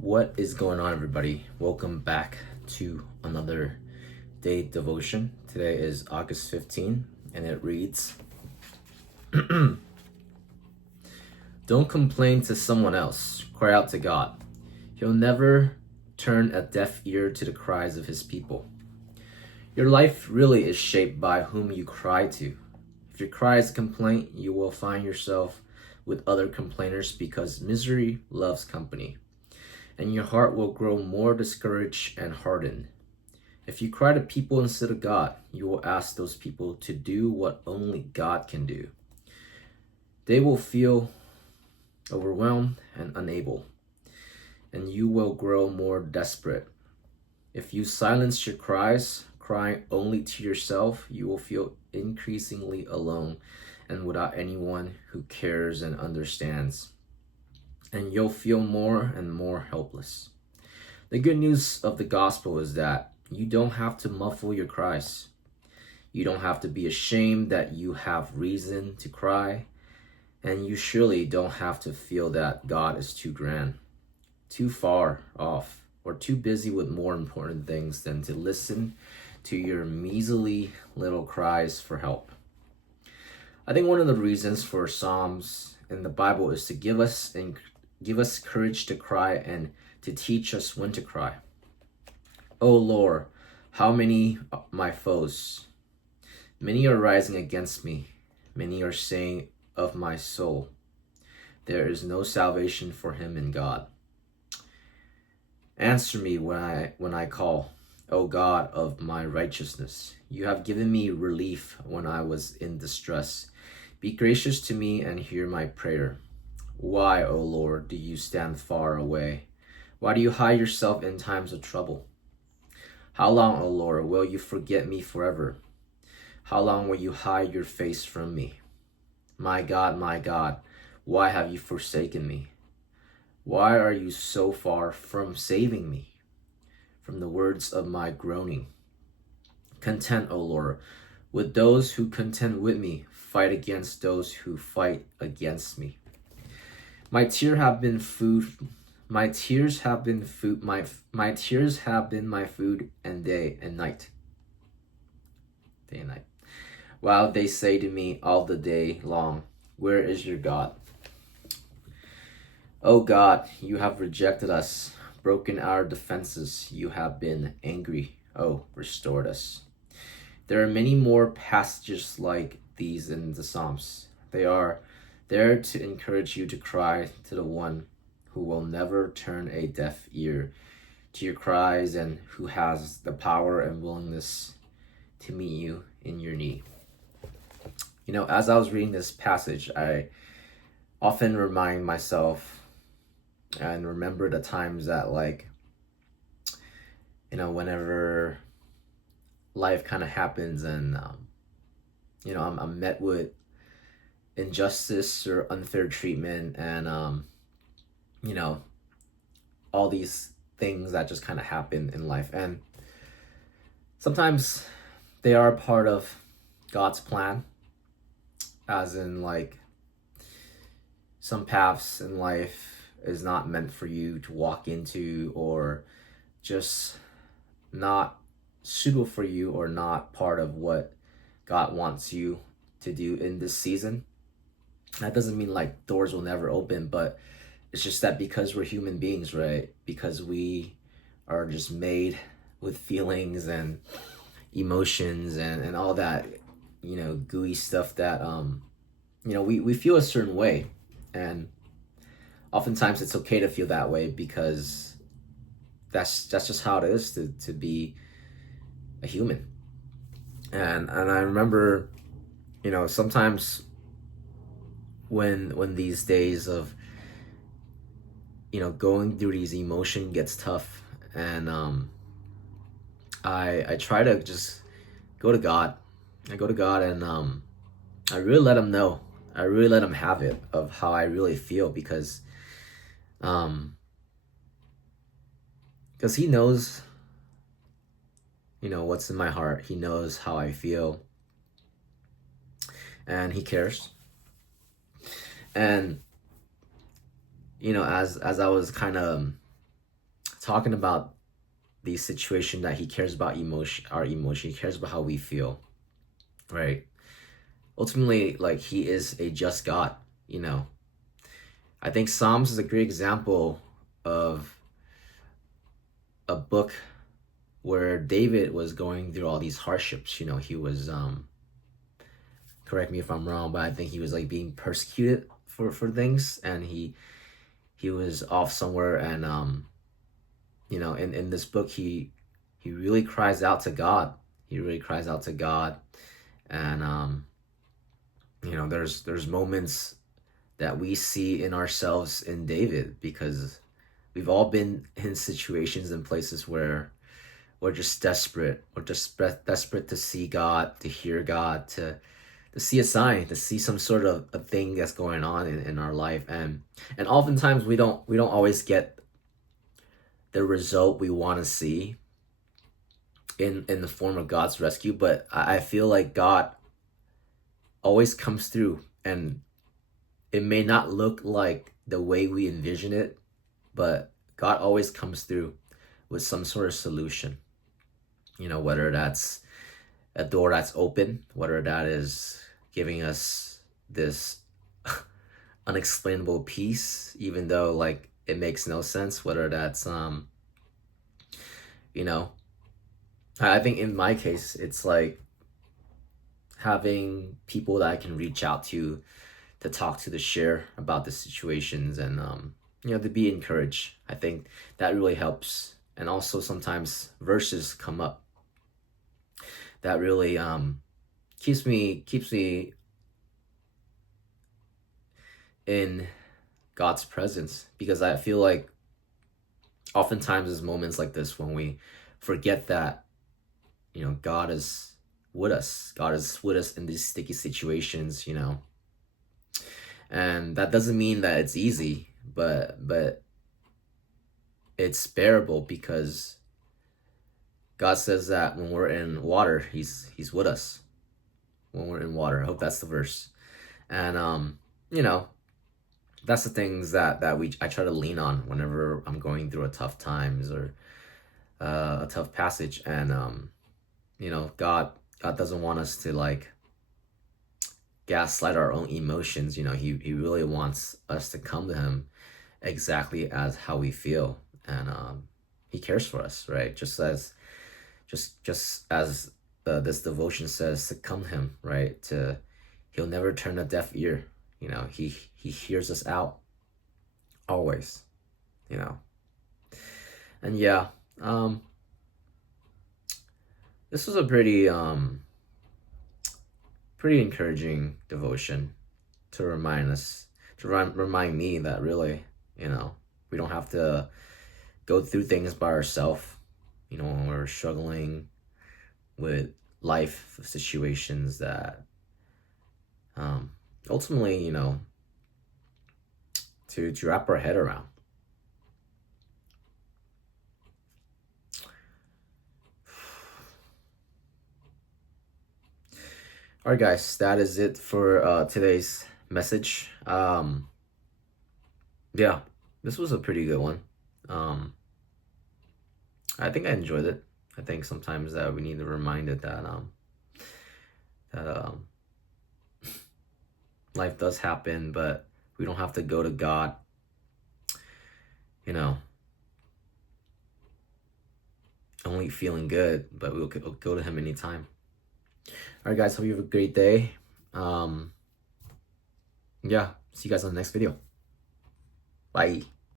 What is going on, everybody? Welcome back to another day devotion. Today is August 15, and it reads Don't complain to someone else, cry out to God. He'll never turn a deaf ear to the cries of his people. Your life really is shaped by whom you cry to. If your cry is a complaint, you will find yourself with other complainers because misery loves company, and your heart will grow more discouraged and hardened. If you cry to people instead of God, you will ask those people to do what only God can do. They will feel overwhelmed and unable, and you will grow more desperate. If you silence your cries, crying only to yourself, you will feel increasingly alone and without anyone who cares and understands, and you'll feel more and more helpless. The good news of the gospel is that you don't have to muffle your cries. You don't have to be ashamed that you have reason to cry, and you surely don't have to feel that God is too grand, too far off, or too busy with more important things than to listen to your measly little cries for help. I think one of the reasons for Psalms in the Bible is to give us courage to cry and to teach us when to cry. O Lord, how many my foes? Many are rising against me. Many are saying of my soul, there is no salvation for him in God. Answer me when I call, O God of my righteousness. You have given me relief when I was in distress. Be gracious to me and hear my prayer. Why, O Lord, do you stand far away? Why do you hide yourself in times of trouble? How long, O Lord, will you forget me forever? How long will you hide your face from me? My God, why have you forsaken me? Why are you so far from saving me? From the words of my groaning. Content, O Lord, with those who contend with me. Fight against those who fight against me. My tears have been my tears have been my food and day and night. Day and night. While they say to me all the day long, where is your God? O God, you have rejected us, broken our defenses. You have been angry. Oh, restored us. There are many more passages like these in the Psalms. They are there to encourage you to cry to the one who will never turn a deaf ear to your cries and who has the power and willingness to meet you in your need. You know, as I was reading this passage, I often remind myself and remember the times that, whenever life kind of happens and, I'm met with injustice or unfair treatment and, all these things that just kind of happen in life. And sometimes they are part of God's plan, as in, some paths in life is not meant for you to walk into, or just not suitable for you, or not part of what God wants you to do in this season. That doesn't mean doors will never open, but it's just that because we're human beings, right? Because we are just made with feelings and emotions and all that, gooey stuff that, we feel a certain way. And oftentimes it's okay to feel that way because that's just how it is to be a human. And I remember, sometimes when these days of, going through these emotion gets tough, and I try to just go to God. I go to God and I really let him know. I really let him have it of how I really feel, because he knows, what's in my heart. He knows how I feel, and he cares. And as I was kind of talking about the situation that he cares about our emotion. He cares about how we feel, right? Ultimately, like, he is a just God, you know. I think Psalms is a great example of a book where David was going through all these hardships. You know, he was correct me if I'm wrong, but I think he was like being persecuted for things, and he was off somewhere, and you know, in this book he really cries out to God. He really cries out to God, and you know, there's moments that we see in ourselves in David, because we've all been in situations and places where we're just desperate. We're just desperate to see God, to hear God, to see a sign, to see some sort of a thing that's going on in our life, and oftentimes we don't always get the result we want to see in the form of God's rescue, but I feel like God always comes through, and it may not look like the way we envision it, but God always comes through with some sort of solution. You know, whether that's a door that's open, whether that is giving us this unexplainable peace, even though like it makes no sense, whether that's you know, I think in my case it's like having people that I can reach out to talk to share about the situations, and you know, to be encouraged. I think that really helps. And also sometimes verses come up that really keeps me in God's presence, because I feel like oftentimes there's moments like this when we forget that, you know, God is with us. God is with us in these sticky situations, you know. And that doesn't mean that it's easy, but it's bearable, because God says that when we're in water, he's with us. When we're in water. I hope that's the verse. And you know, that's the things that I try to lean on whenever I'm going through a tough times, or a tough passage. And you know, God doesn't want us to like gaslight our own emotions. You know, he really wants us to come to him exactly as how we feel, and he cares for us, right? Just as this devotion says, to come to him, right? To He'll never turn a deaf ear. You know, he hears us out always. You know, and yeah, this was a pretty encouraging devotion to remind us, to remind me that really, you know, we don't have to go through things by ourselves. You know, when we're struggling with life situations that ultimately, you know, to wrap our head around. All right, guys, that is it for today's message. Yeah, this was a pretty good one. I think I enjoyed it. I think sometimes that we need to remind it that that life does happen, but we don't have to go to God, you know, only feeling good, but we'll go to him anytime. All right, guys, hope you have a great day. Yeah, see you guys on the next video. Bye.